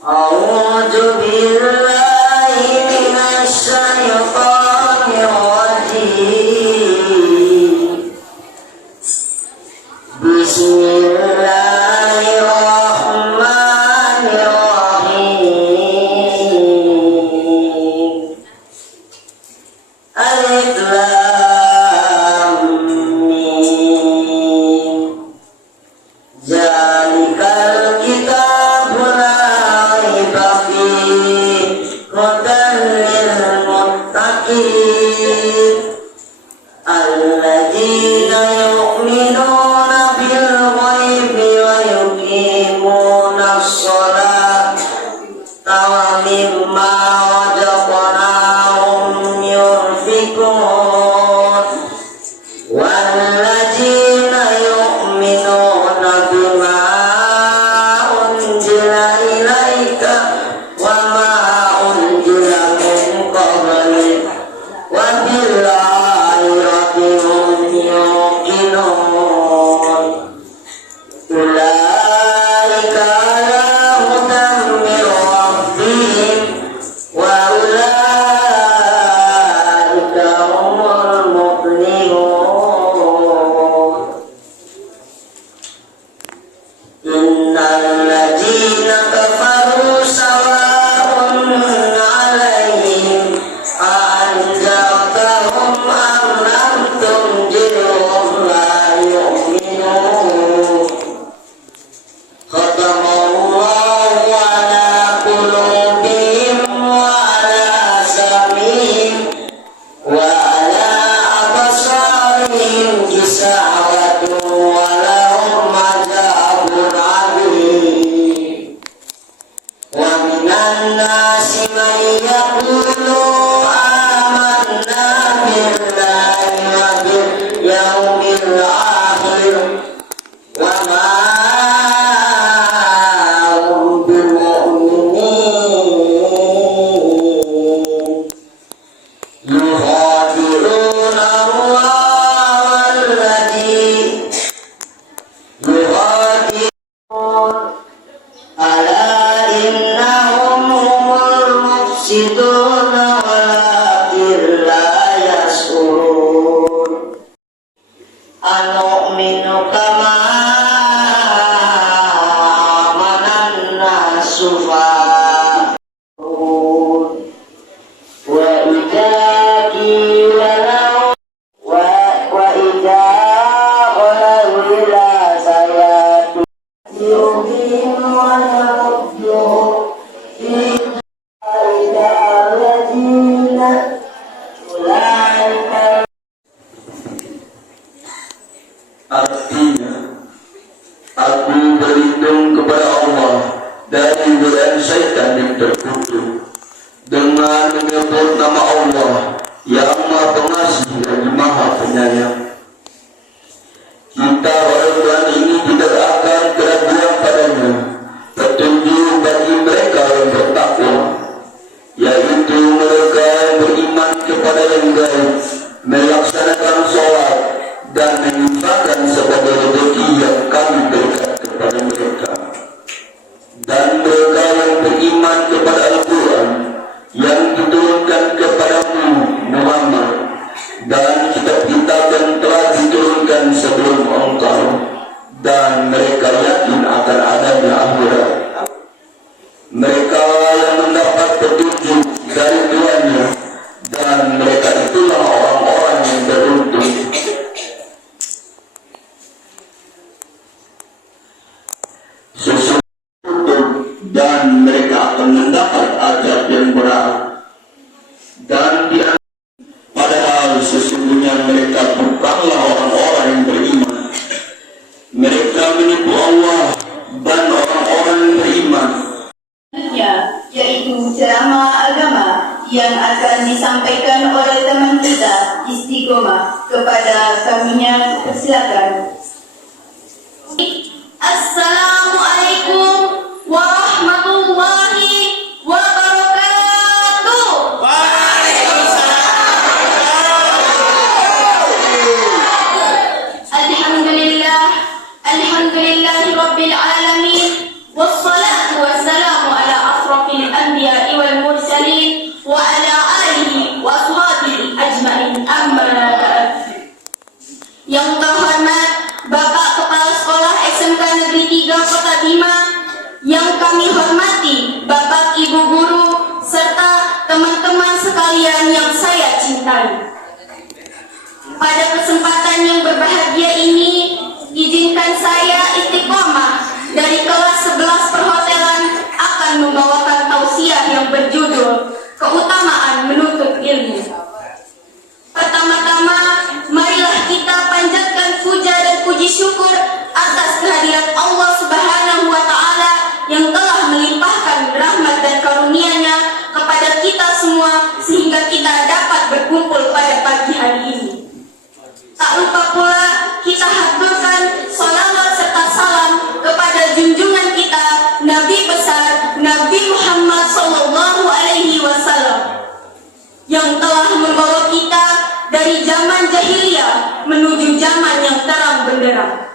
أعوذ بالله من الشيطان الرجيم. بسم الله الرحمن الرحيم. ألف لام ميم. ذلك الكتاب لا ريب فيه هدى للمتقين الذين يؤمنون بالغيب ويقيمون الصلاة ومما رزقناهم ينفقون والذين يؤمنون بما أنزل إليك وما أنزل من قبلك وبالآخرة هم يوقنون أولئك على هدى من ربهم وأولئك هم المفلحون. إن الذين كفروا سواء عليهم أأنذرتهم أم لم تنذرهم لا يؤمنون. ختم الله على قلوبهم وعلى سمعهم وعلى أبصارهم غشاوة ولهم عذاب عظيم. ومن الناس من يقول آمنا بالله وباليوم الآخر وما هم بمؤمنين. يخادعون الله الذي يخادعون ألا إنهم هم المفسدون ولكن لا يشعرون. أنؤمن كما آمن الناس فآمنون. وإذا قيل لهم وإذا خلوا إلى شياطينهم ونردهم إلى الذين أولئك. Artinya, aku berlindung kepada Allah dari godaan syaitan yang terkutuk dengan menyebut nama Allah yang Maha Pengasih dan Maha Penyayang. Kita orang ini tidak akan keraguan padanya, petunjuk bagi mereka yang bertakwa, yaitu mereka yang beriman kepada yang gaib, melaksanakan sholat dan menginfakkan sebagai rezeki yang kami berikan kepada mereka. Dan mereka yang beriman kepada Al-Quran yang diturunkan kepadamu Muhammad dan kitab-kitab yang telah diturunkan sebelum engkau, dan mereka yakin akan adanya akhirat. Mereka yang mendapat petunjuk dari Tuhannya, dan mereka itulah orang-orang yang beruntung. Dan mereka akan mendapat azab yang berat. Dan padahal sesungguhnya mereka bukanlah orang-orang yang beriman. Mereka menipu Allah dan orang-orang yang beriman. Yaitu ceramah agama yang akan disampaikan oleh teman kita Istiqomah kepada kaminya. Persilakan. Assalamualaikum warahmatullahi wabarakatuh. Alhamdulillahi rabbil alamin. Wassalatu wassalamu ala hormati Bapak Ibu guru serta teman-teman sekalian yang saya cintai. Pada kesempatan yang berbahagia ini, izinkan saya Istiqomah dari kelas 11 perhotelan akan membawakan tausiah yang berjudul Keutamaan Menuntut Ilmu. Pertama-tama, marilah kita panjatkan puja dan puji syukur atas kehadirat Allah Subhanahu wa Ta'ala yang telah melimpahkan rahmat dan karunia-Nya kepada kita semua sehingga kita dapat berkumpul pada pagi hari ini. Tak lupa pula kita haturkan salawat serta salam kepada junjungan kita Nabi besar Nabi Muhammad Sallallahu Alaihi Wasallam yang telah membawa kita dari zaman jahiliyah menuju zaman yang terang benderang.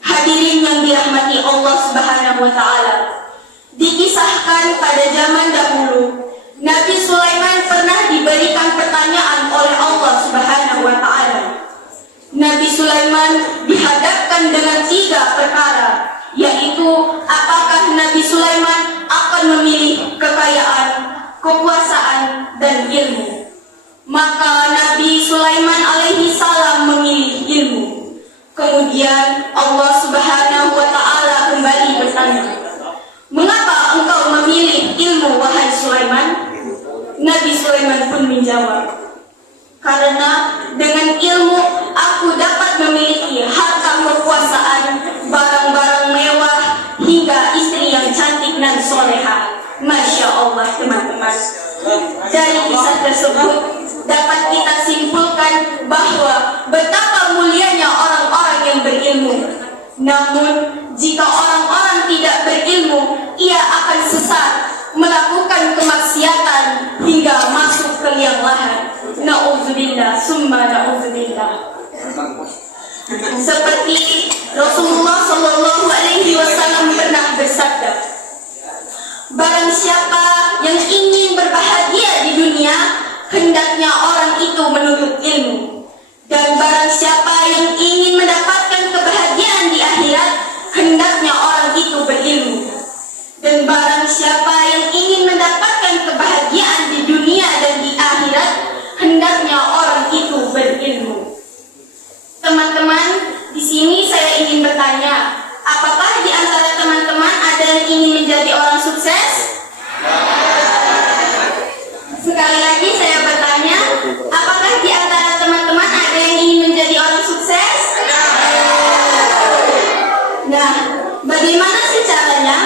Hadirin yang dirahmati Allah Subhanahu wa Ta'ala, dikisahkan pada zaman dahulu Nabi Sulaiman pernah diberikan pertanyaan oleh Allah Subhanahu wa Ta'ala. Nabi Sulaiman dihadapkan dengan 3 perkara, yaitu apakah Nabi Sulaiman akan memilih kekayaan, kekuasaan, dan ilmu. Maka Nabi Sulaiman alaihi salam memilih ilmu. Kemudian Allah Subhanahu wa Ta'ala kembali bertanya, "Mengapa engkau memilih ilmu, wahai Sulaiman?" Nabi Sulaiman pun menjawab, "Karena dengan ilmu aku dapat memiliki harta kekuasaan, barang-barang mewah, hingga istri yang cantik dan soleha." Masya Allah teman-teman. Dari kisah tersebut dapat kita simpulkan bahwa betapa mulianya orang-orang yang berilmu. Namun jika orang-orang tidak berilmu, ia akan sesat, melakukan kemaksiatan hingga masuk ke liang lahat. Na'udzubillah, summa na'udzubillah. Seperti Rasulullah Sallallahu Alaihi Wasallam pernah bersabda, "Barang siapa yang ingin berbahagia di dunia, hendaknya orang itu menuntut ilmu. Dan barang siapa yang ingin mendapatkan kebahagiaan di akhirat, hendaknya orang itu berilmu. Dan barang siapa yang ingin mendapatkan kebahagiaan di dunia dan di akhirat, hendaknya orang itu berilmu." Teman-teman, di sini saya ingin bertanya, apakah di antara teman-teman ada yang ingin menjadi orang sukses? Sekali lagi saya bertanya, apakah di antara teman-teman ada yang ingin menjadi orang sukses? Nah, bagaimana sih caranya?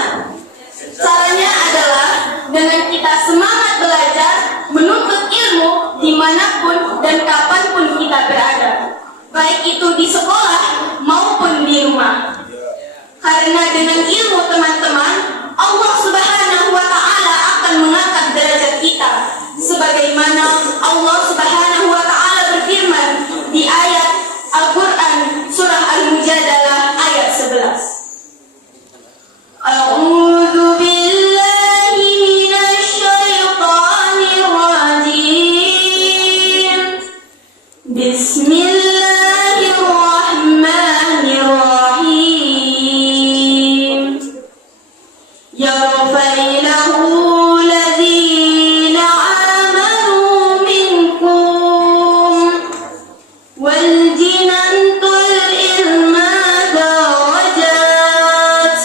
Caranya adalah dengan kita semangat belajar, menuntut ilmu dimanapun dan kapanpun kita berada, baik itu di sekolah maupun di rumah. Karena dengan ilmu teman-teman, Allah Subhanahu wa Ta'ala akan mengangkat derajat kita, sebagaimana Allah Subhanahu wa Ta'ala berfirman di ayat Al-Quran surah Al-Mujadalah ayat 11. A'udzu billahi minasy syaithanir rajim. Bismillahirrahmanirrahim. Yarfa'illahu ladzina amanu minkum wal jinantul ilma darajat.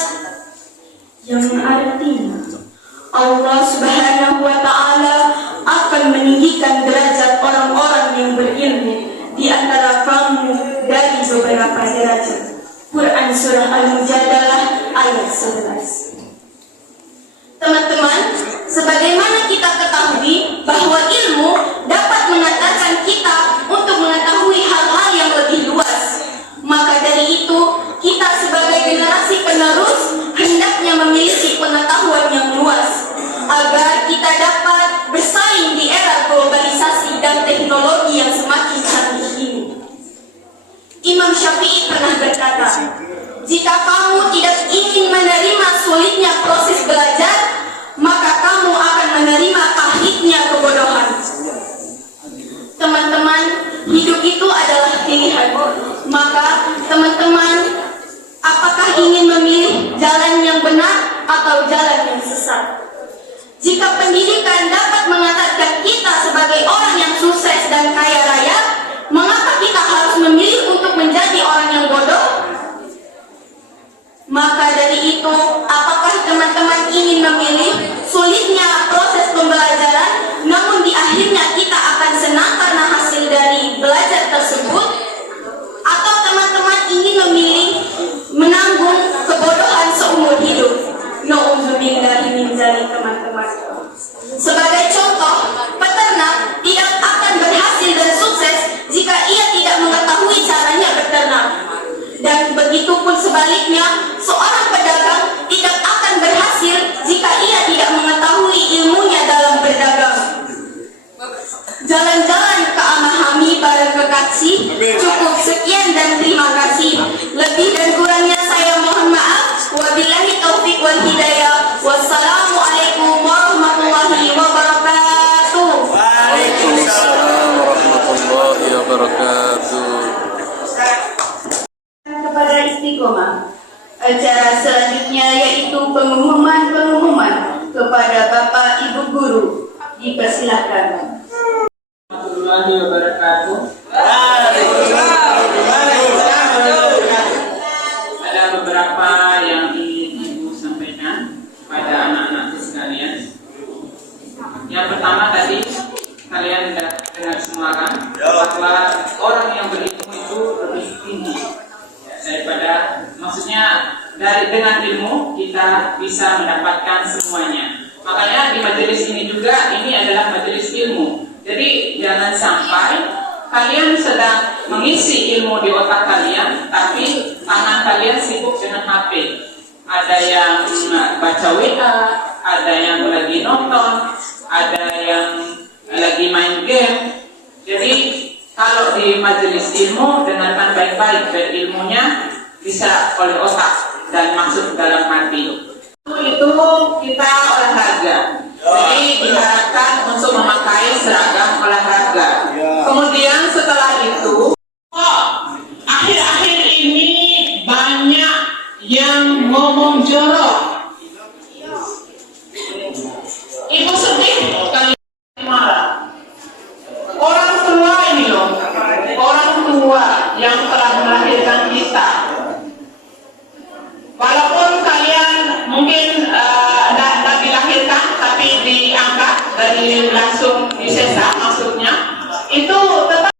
Yang artinya Allah Subhanahu wa Ta'ala akan meninggikan derajat orang-orang yang berilmu di antara kamu dari beberapa derajat. Quran surah Al-Mujadalah ayat 11. Teman-teman, sebagaimana kita ketahui bahwa ilmu dapat mengantarkan kita untuk mengetahui hal-hal yang lebih luas, maka dari itu kita sebagai generasi penerus hendaknya memiliki pengetahuan yang luas agar kita dapat bersaing di era globalisasi dan teknologi yang semakin canggih ini. Imam Syafi'i pernah berkata, "Jika kamu tidak ingin menerima sulitnya proses belajar, maka kamu akan menerima pahitnya kebodohan." Teman-teman, hidup itu adalah pilihan. Maka teman-teman Apakah ingin memilih jalan yang benar atau jalan yang sesat? Jika pendidikan dapat mengantarkan kita sebagai orang yang sukses dan kaya raya, mengapa kita harus memilih untuk menjadi orang yang bodoh? Maka dari itu, apakah teman-teman ingin memilih sulitnya proses pembelajaran, namun di akhirnya kita akan senang karena hasil dari belajar tersebut? Atau teman-teman ingin memilih menanggung kebodohan seumur hidup? Na'udzubillahi min dzalik, teman-teman. Sebagai contoh, peternak tidak akan berhasil dan sukses jika ia tidak mengetahui caranya beternak. Dan begitu pun sebaliknya, seorang pedagang tidak akan berhasil jika ia tidak mengetahui ilmunya dalam berdagang. Jalan-jalan ke Amahami bareng kekasih. Cukup sekian dan terima kasih. Lebih dan kurangnya saya mohon maaf. Wabillahi taufiq wal hidayah. Wassalamualaikum warahmatullahi wabarakatuh. Waalaikumsalam warahmatullahi wabarakatuh. Kepada istiqomah. Acara selanjutnya yaitu pengumuman kepada Bapak Ibu Guru. Dipersilakan. Warahmatullahi wabarakatuh. Ada beberapa yang ingin Ibu sampaikan kepada anak-anakku sekalian. Yang pertama tadi kalian sudah dengar semua kan, bahwa orang yang berilmu itu lebih tinggi daripada, maksudnya dengan ilmu kita bisa mendapatkan semuanya. Makanya di majelis ini juga, ini adalah majelis ilmu. Jadi jangan sampai kalian sedang mengisi ilmu di otak kalian, tapi tangan kalian sibuk dengan HP. Ada yang baca WA, ada yang lagi nonton, ada yang lagi main game. Jadi kalau di majelis ilmu, dengarkan baik-baik, dan ilmunya bisa oleh otak dan masuk dalam hati. Itu kita olahraga. Jadi diharapkan untuk memakai seragam olahraga. Kemudian setelah itu, akhir-akhir ini banyak yang ngomong jorok. Ibu sedih kali marah. Orang tua ini loh, orang tua yang telah melahirkan kita. Walaupun kalian mungkin tidak dilahirkan, tapi diangkat dari langsung disesat, maksudnya itu tetap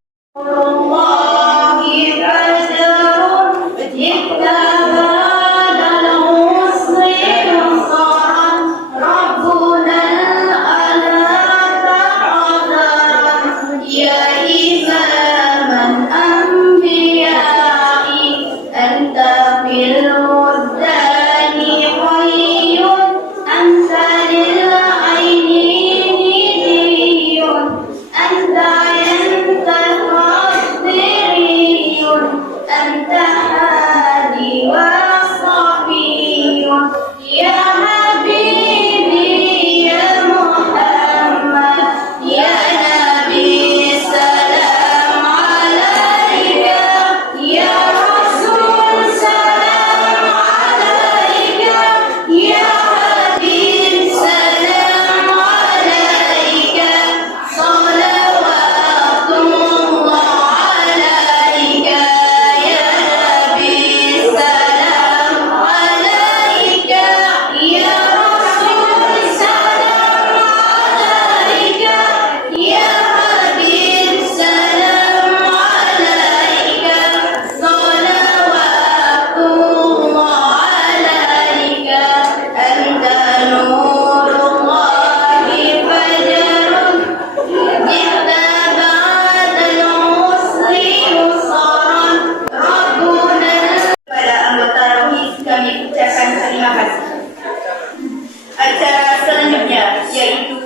acara selanjutnya yaitu